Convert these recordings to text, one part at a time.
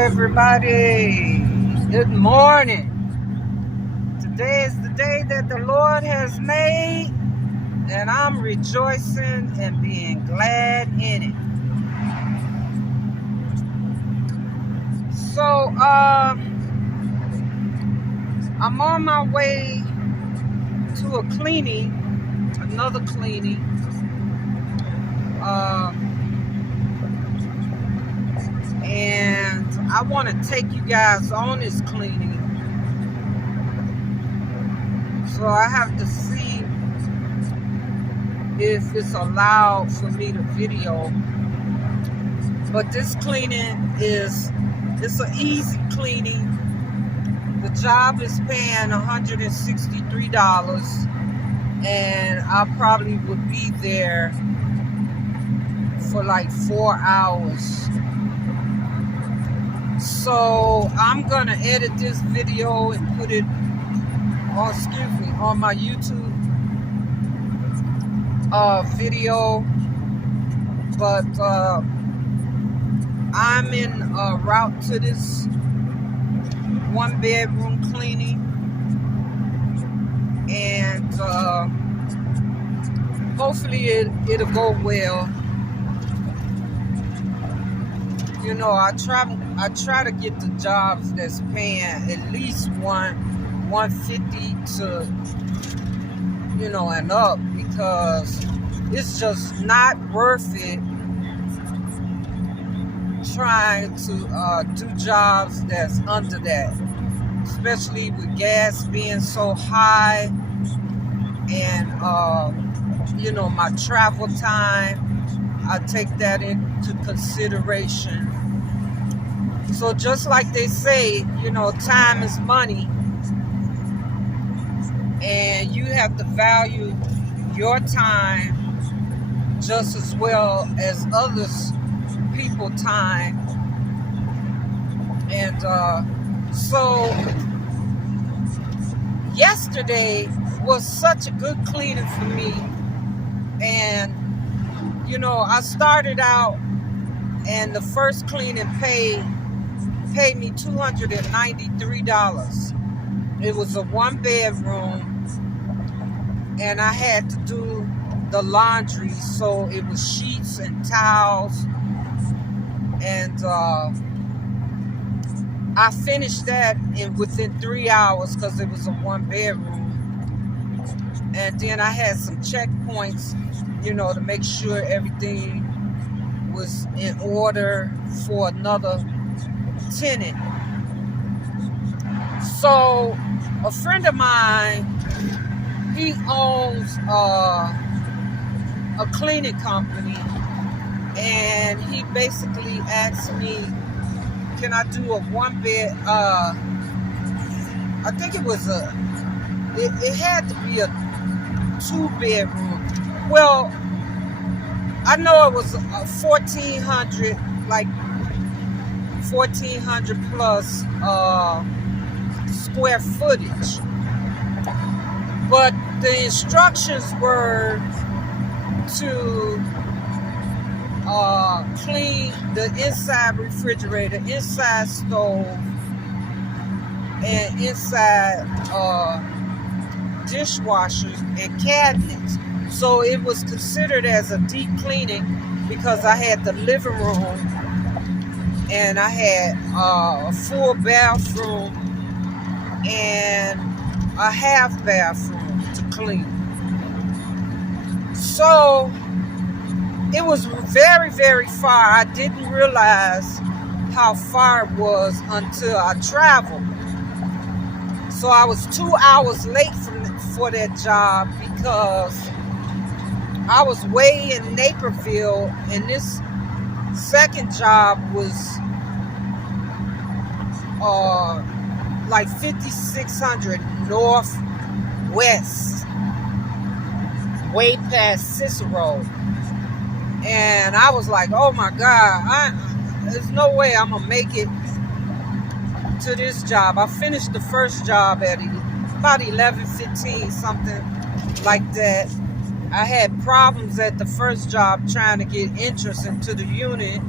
everybody. Good morning. Today is the day that the Lord has made, and I'm rejoicing and being glad in it. So, I'm on my way to a cleaning, another cleaning. And I want to take you guys on this cleaning. So I have to see if it's allowed for me to video. But this cleaning it's an easy cleaning. The job is paying $163, and I probably would be there for like 4 hours. So I'm gonna edit this video and put it on my YouTube video. But I'm in route to this 1-bedroom cleaning, and hopefully it'll go well. You know, I try to get the jobs that's paying at least $150 to, and up, because it's just not worth it trying to do jobs that's under that, especially with gas being so high, and my travel time. I take that into consideration. So just like they say, time is money, and you have to value your time just as well as others people time. And so yesterday was such a good cleaning for me. And I started out, and the first cleaning paid me $293. It was a 1-bedroom, and I had to do the laundry, so it was sheets and towels, and I finished that within 3 hours because it was a 1-bedroom. And then I had some checkpoints, to make sure everything was in order for another tenant. So a friend of mine, he owns a cleaning company, and he basically asked me, can I do a 1-bed, I think it was it had to be a 2-bedroom. Well, I know it was 1,400, like 1,400 plus square footage. But the instructions were to clean the inside refrigerator, inside stove, and inside dishwashers and cabinets. So it was considered as a deep cleaning because I had the living room, and I had a full bathroom and a half bathroom to clean. So it was very, very far. I didn't realize how far it was until I traveled. So I was 2 hours late for that job because I was way in Naperville, and this second job was like 5,600 northwest, way past Cicero. And I was like, oh my God, there's no way I'm gonna make it to this job. I finished the first job at about 11:15, something like that. I had problems at the first job trying to get interest into the unit,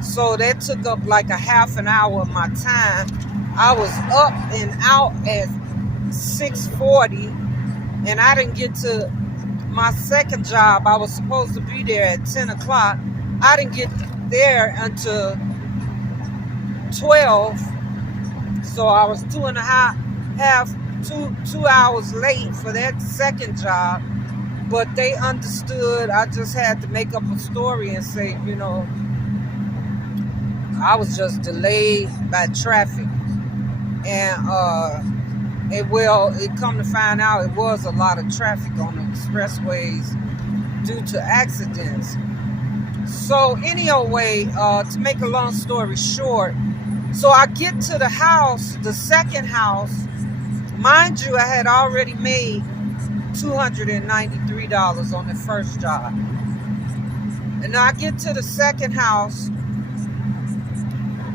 So that took up like a half an hour of my time. I was up and out at 6:40, and I didn't get to my second job. I was supposed to be there at 10 o'clock. I didn't get there until 12. So I was 2 hours late for that second job. But they understood. I just had to make up a story and say, I was just delayed by traffic. And it come to find out it was a lot of traffic on the expressways due to accidents. So anyway, to make a long story short, so I get to the house, the second house. Mind you, I had already made $293 on the first job. And I get to the second house,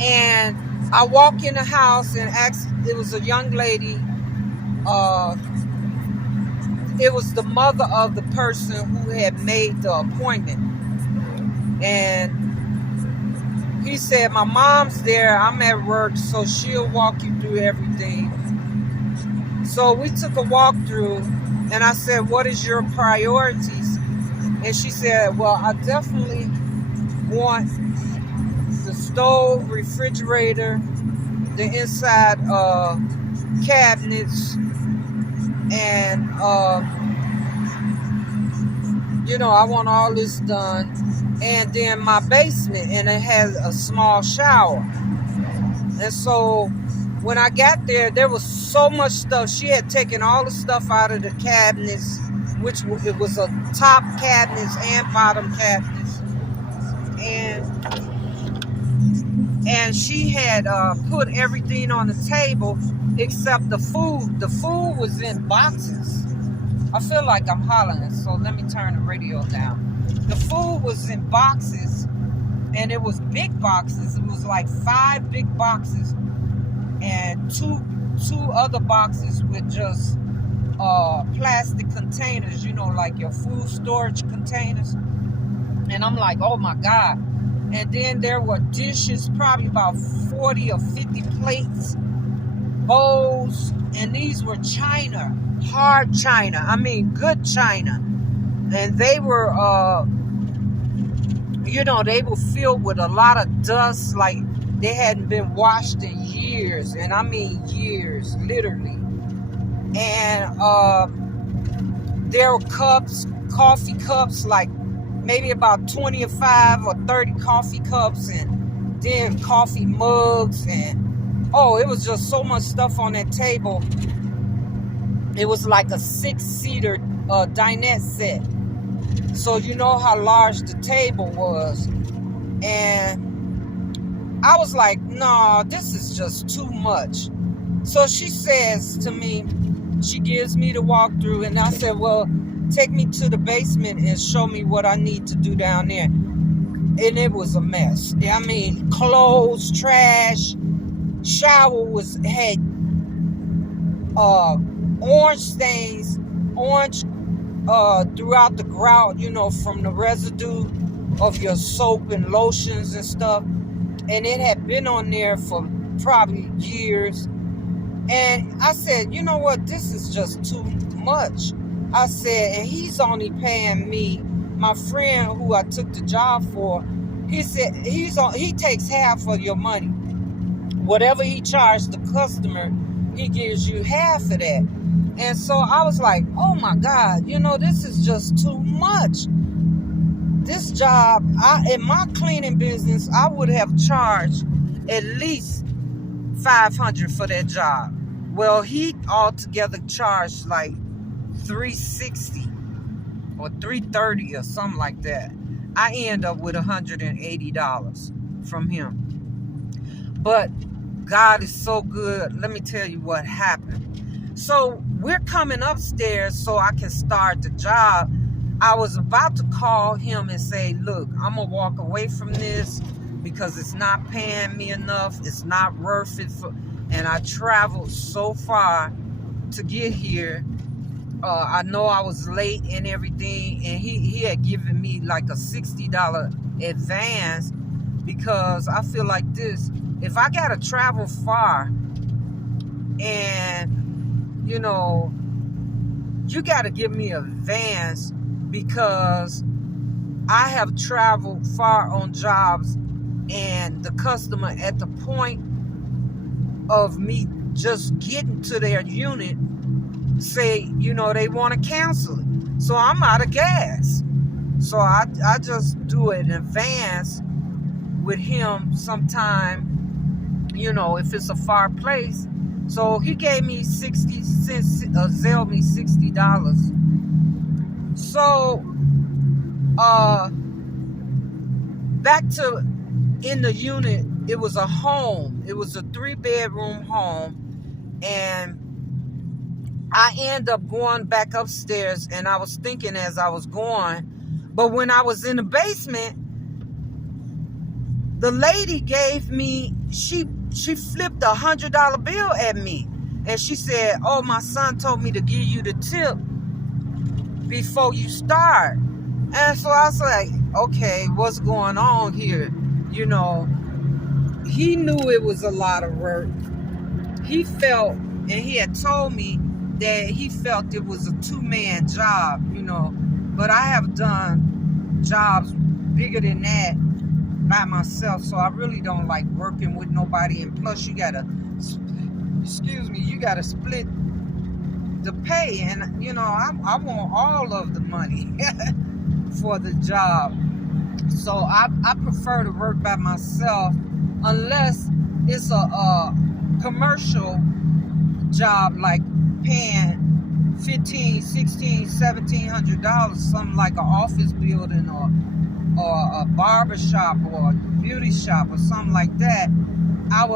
and I walk in the house and it was a young lady. It was the mother of the person who had made the appointment. And he said, my mom's there, I'm at work, so she'll walk you through everything. So we took a walk through, and I said, what is your priorities? And she said, well, I definitely want the stove, refrigerator, the inside cabinets, and I want all this done. And then my basement, and it has a small shower. And so when I got there, there was so much stuff. She had taken all the stuff out of the cabinets, which it was a top cabinets and bottom cabinets. And she had put everything on the table except the food. The food was in boxes. I feel like I'm hollering, so let me turn the radio down. The food was in boxes, and it was big boxes. It was like 5 big boxes and two other boxes with just plastic containers, like your food storage containers. And I'm like, oh my God. And then there were dishes, probably about 40 or 50 plates, bowls, and these were china, hard china. I mean, good china. And they were, they were filled with a lot of dust, like they hadn't been washed in years. And I mean years, literally. And there were cups, coffee cups, like maybe about 25 or 30 coffee cups, and then coffee mugs. And it was just so much stuff on that table. It was like a 6-seater dinette set. So you know how large the table was. And I was like, no, this is just too much. So she says to me, she gives me the walkthrough, and I said, well, take me to the basement and show me what I need to do down there. And it was a mess. I mean, clothes, trash, shower had orange stains, throughout the grout, from the residue of your soap and lotions and stuff. And it had been on there for probably years. And I said, you know what, this is just too much. I said, and he's only paying me, my friend who I took the job for, he said he takes half of your money. Whatever he charged the customer, he gives you half of that. And so I was like, oh my God, this is just too much. This job, in my cleaning business, I would have charged at least $500 for that job. Well, he altogether charged like $360 or $330 or something like that. I end up with $180 from him. But God is so good. Let me tell you what happened. So we're coming upstairs so I can start the job. I was about to call him and say, look, I'm going to walk away from this because it's not paying me enough. It's not worth it. And I traveled so far to get here. I know I was late and everything. And he had given me like a $60 advance. because I feel like this. If I got to travel far and, you know, you got to give me advance, because I have traveled far on jobs and the customer at the point of me just getting to their unit say, you know, they want to cancel it. So I'm out of gas. So I just do it in advance with him sometime, you know, if it's a far place. So he gave me 60 cents, Zelle me $60. So back to in the unit, it was a home. It was a 3-bedroom home, and I ended up going back upstairs, and I was thinking as I was going, but when I was in the basement, the lady gave me, she flipped $100 bill at me, and she said, "Oh, my son told me to give you the tip before you start." And so I was like, okay, what's going on here? You know, he knew it was a lot of work. He felt, and he had told me that he felt it was a 2-man job, you know, but I have done jobs bigger than that by myself, so I really don't like working with nobody. And plus, you gotta, you gotta split the pay, and you know, I want all of the money for the job. So I prefer to work by myself, unless it's a commercial job, like paying $1,500, $1,600, $1,700, something like an office building or a barber shop or a beauty shop or something like that. I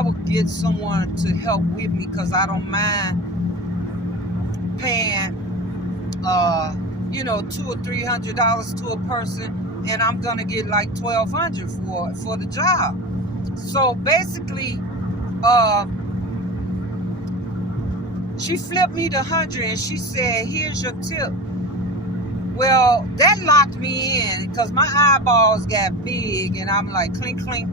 would get someone to help with me, because I don't mind paying you know, $200 or $300 to a person, and I'm gonna get like $1,200 for the job. So basically, she flipped me the 100, and she said, "Here's your tip." Well, that locked me in, because my eyeballs got big, and I'm like, clink, clink.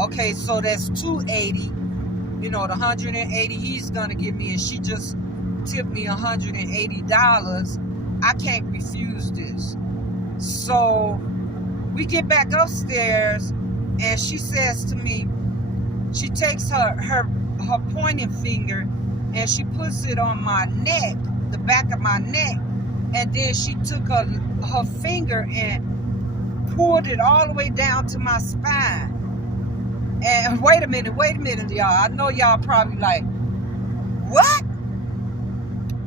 Okay, so that's $280. You know, the $180 he's gonna give me, and she just tipped me $180. I can't refuse this. So we get back upstairs, and she says to me, she takes her pointing finger, and she puts it on my neck, the back of my neck, and then she took her finger and pulled it all the way down to my spine. And wait a minute, y'all. I know y'all probably like, what?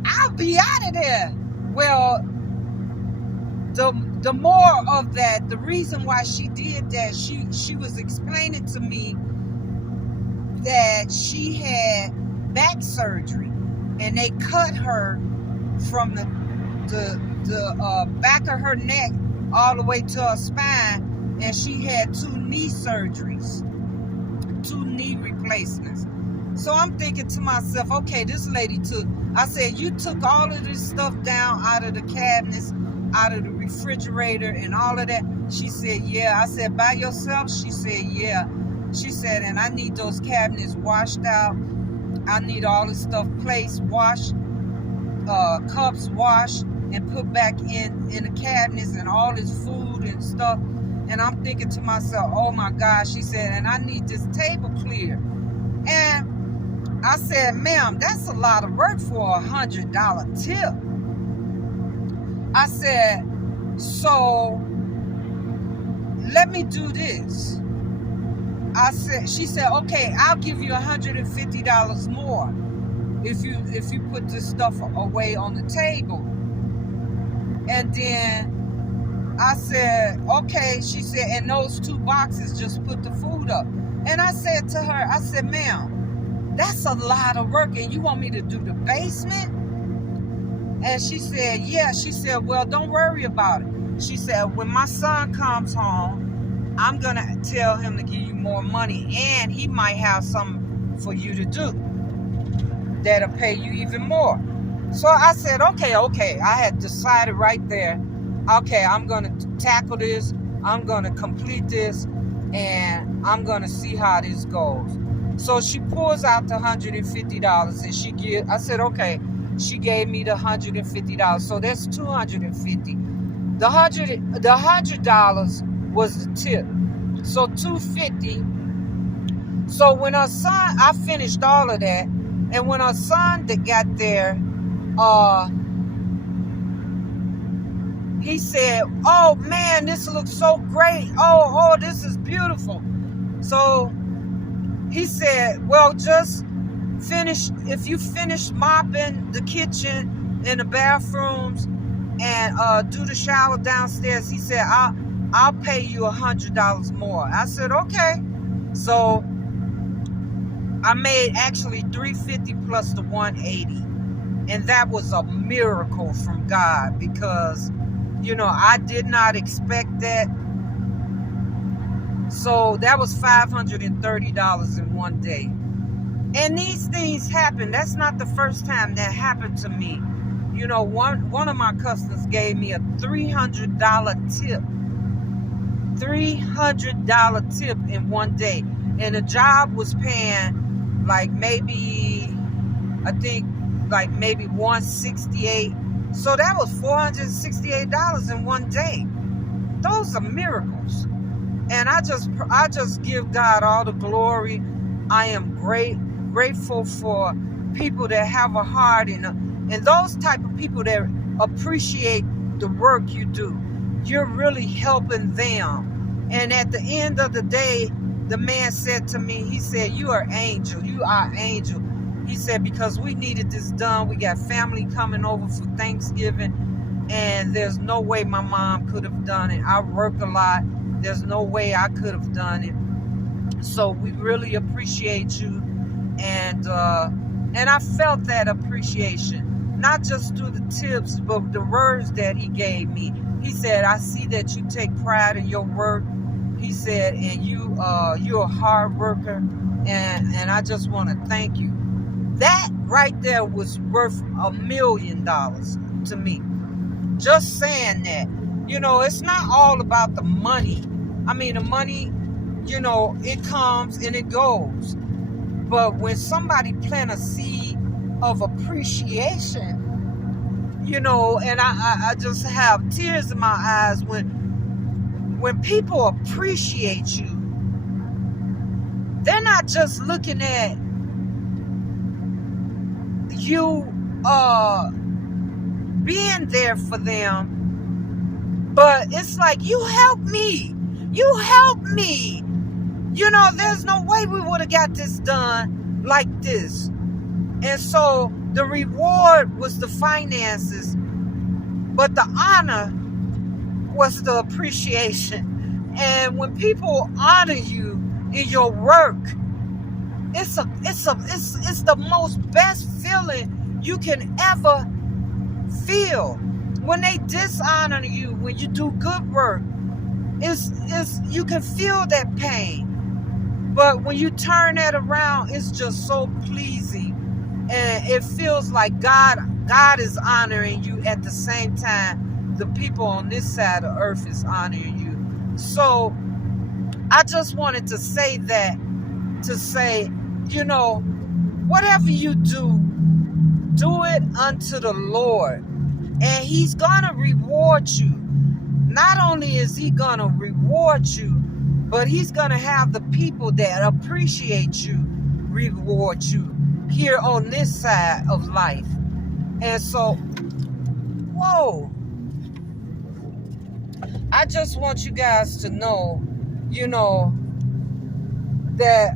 I'll be out of there. Well, the more of that, the reason why she did that, she was explaining to me that she had back surgery, and they cut her from the back of her neck all the way to her spine, and she had 2 knee surgeries, 2 knee replacements. So I'm thinking to myself, okay, this lady I said, you took all of this stuff down out of the cabinets, out of the refrigerator and all of that? She said, yeah. I said, by yourself? She said, yeah. She said, and I need those cabinets washed out. I need all this stuff placed, washed, cups washed, and put back in the cabinets, and all this food and stuff. And I'm thinking to myself, oh my gosh. She said, and I need this table clear. And I said, ma'am, that's a lot of work for $100 tip. I said, so let me do this. She said, okay, I'll give you $150 more if you put this stuff away on the table. And then I said, okay. She said, and those 2 boxes, just put the food up. And I said to her, I said, ma'am, that's a lot of work, and you want me to do the basement? And she said, yeah. She said, well, don't worry about it. She said, when my son comes home, I'm going to tell him to give you more money, and he might have something for you to do that'll pay you even more. So I said, okay. I had decided right there, okay, I'm going to tackle this. I'm going to complete this. and I'm gonna see how this goes. So she pulls out the $150 and I said, okay. She gave me the $150. So that's $250. The $100 was the tip. So $250. So when her son, I finished all of that, and when her son that got there, he said, "Oh man, this looks so great. Oh, this is beautiful." So he said, "Well, just finish. If you finish mopping the kitchen and the bathrooms and do the shower downstairs," he said, I'll pay you $100 more." I said, "Okay." So I made actually $350 plus the $180, and that was a miracle from God because, I did not expect that. So that was $530 in one day. And these things happen. That's not the first time that happened to me. One of my customers gave me a $300 tip. $300 tip in one day. And the job was paying maybe $168. So that was $468 in one day. Those are miracles. And I just give God all the glory. I am grateful for people that have a heart and those type of people that appreciate the work you do. You're really helping them. And at the end of the day, the man said to me, he said, "You are angel. You are angel." He said, "Because we needed this done. We got family coming over for Thanksgiving, and there's no way my mom could have done it. I work a lot. There's no way I could have done it. So we really appreciate you." And I felt that appreciation, not just through the tips, but the words that he gave me. He said, "I see that you take pride in your work." He said, "And you're a hard worker, and I just want to thank you." That right there was worth $1 million to me. Just saying that. It's not all about the money. I mean, the money, it comes and it goes. But when somebody plant a seed of appreciation, and I just have tears in my eyes when people appreciate you. They're not just looking at you being there for them, but it's like, "You help me. You help me. There's no way we would have got this done like this." And so the reward was the finances, but the honor was the appreciation. And when people honor you in your work, it's the most best feeling you can ever feel. When they dishonor you, when you do good work, you can feel that pain. But when you turn that around, it's just so pleasing. And it feels like God is honoring you at the same time the people on this side of earth is honoring you. So I just wanted to say that, to say, whatever you do it unto the Lord. And he's going to reward you. Not only is he going to reward you, but he's going to have the people that appreciate you reward you here on this side of life. And so, whoa. I just want you guys to know, that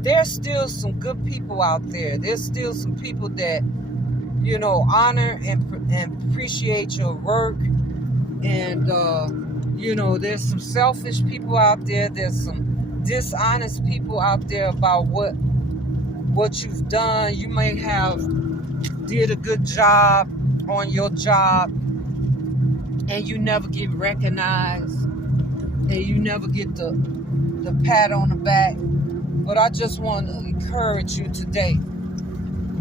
there's still some good people out there. There's still some people that, honor and appreciate your work. And, there's some selfish people out there. There's some dishonest people out there about what you've done. You may have did a good job on your job, and you never get recognized, and you never get the pat on the back. But I just want to encourage you today.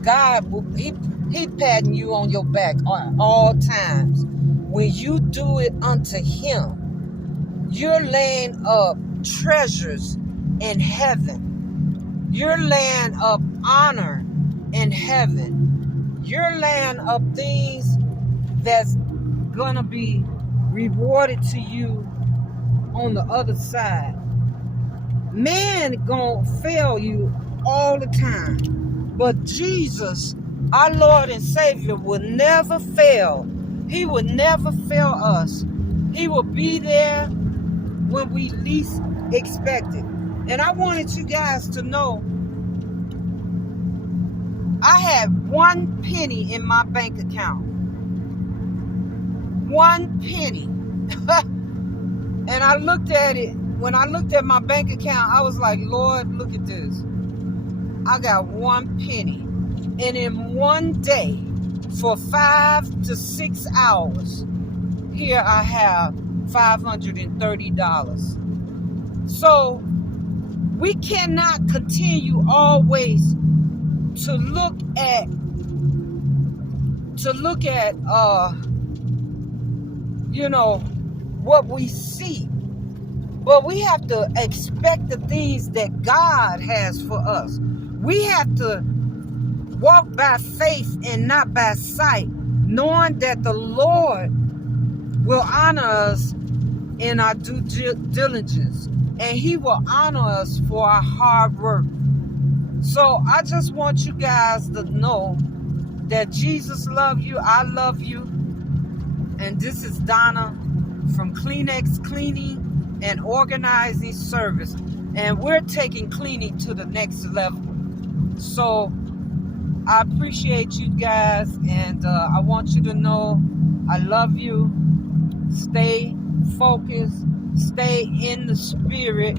God, he patting you on your back at all times. When you do it unto him, you're laying up treasures in heaven. You're laying up honor in heaven. You're laying up things that's gonna be rewarded to you on the other side. Man gonna fail you all the time, but Jesus, our Lord and Savior, will never fail. He will never fail us. He will be there when we least expect it. And I wanted you guys to know, I had 1 penny in my bank account. 1 penny. And I looked at it. When I looked at my bank account, I was like, Lord, look at this. I got 1 penny. And in one day, for 5 to 6 hours, here I have $530. So we cannot continue always to look at what we see. But we have to expect the things that God has for us. We have to walk by faith and not by sight, knowing that the Lord will honor us in our due diligence, and He will honor us for our hard work. So I just want you guys to know that Jesus loves you, I love you, and this is Donna from KLEEN-X Cleaning and Organizing Service, and we're taking cleaning to the next level. So I appreciate you guys, and I want you to know I love you. Stay focused, stay in the spirit.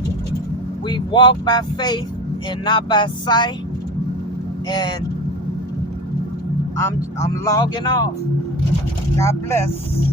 We walk by faith and not by sight. And I'm logging off. God bless.